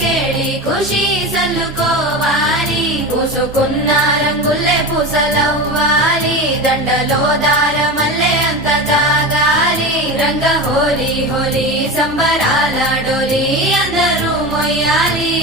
కేళి ఖుషి సల్లుకోవాలి పూసుకున్న రంగుల్లే పూసలవ్వాలి దండలో దారమల్లే అంత తాగాలి రంగ హోలీ హోలీ సంబరాల డోలి అందరూ మొయ్యాలి